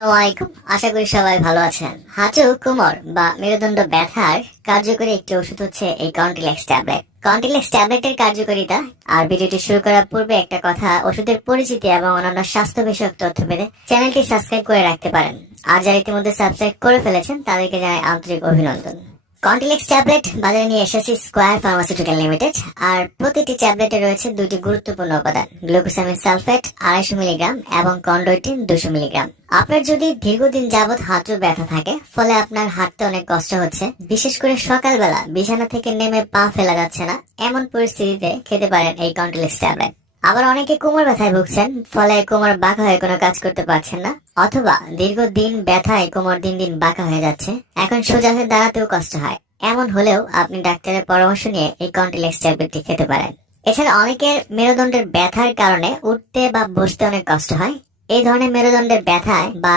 আসসালামাইকুম, আশা করি সবাই ভালো আছেন। হাঁটু, কোমর বা মেরুদণ্ড ব্যথার কার্যকরী একটি ওষুধ হচ্ছে এই কন্টিলেক্স ট্যাবলেট। কন্টিলেক্স ট্যাবলেটের কার্যকারিতা আর ভিডিওটি শুরু করার পূর্বে একটা কথা, ওষুধের পরিচিতি এবং অন্যান্য স্বাস্থ্য বিষয়ক তথ্য পেতে চ্যানেলটি সাবস্ক্রাইব করে রাখতে পারেন। আর যারা ইতিমধ্যে সাবস্ক্রাইব করে ফেলেছেন তাদেরকে জানাই আন্তরিক অভিনন্দন। কন্টিলেক্স ট্যাবলেট বাজারে নিয়ে এসেছে স্কয়ার ফার্মাসিউটিক্যাল লিমিটেড। আর প্রতিটি ট্যাবলেটে রয়েছে দুটি গুরুত্বপূর্ণ উপাদান, গ্লুকোসামিন সালফেট 250 মিলিগ্রাম এবং কন্ড্রোইটিন 200 মিলিগ্রাম। আপনার যদি দীর্ঘদিন যাবৎ হাঁটু ব্যথা থাকে, ফলে আপনার হাঁটতে অনেক কষ্ট হচ্ছে, বিশেষ করে সকালবেলা বিছানা থেকে নেমে পা ফেলা যাচ্ছে না, এমন পরিস্থিতিতে খেতে পারেন এই কন্টিলেক্স ট্যাবলেট। আবার অনেকে কোমর ব্যথায় ভুগছেন, ফলে কোমর বাঁকা হয়ে কোনো কাজ করতে পারছেন না, অথবা দীর্ঘদিন ব্যথায় কোমর দিন দিন বাঁকা হয়ে যাচ্ছে, এখন সোজা হয়ে দাঁড়াতেও কষ্ট হয়। এমন হলেও আপনি ডাক্তারের পরামর্শ নিয়ে এই কন্টিলেক্স ট্যাবলেটটি খেতে পারেন। এছাড়া অনেকের মেরুদণ্ডের ব্যথার কারণে উঠতে বা বসতে অনেক কষ্ট হয়। এই ধরনের মেরুদণ্ডের ব্যথায় বা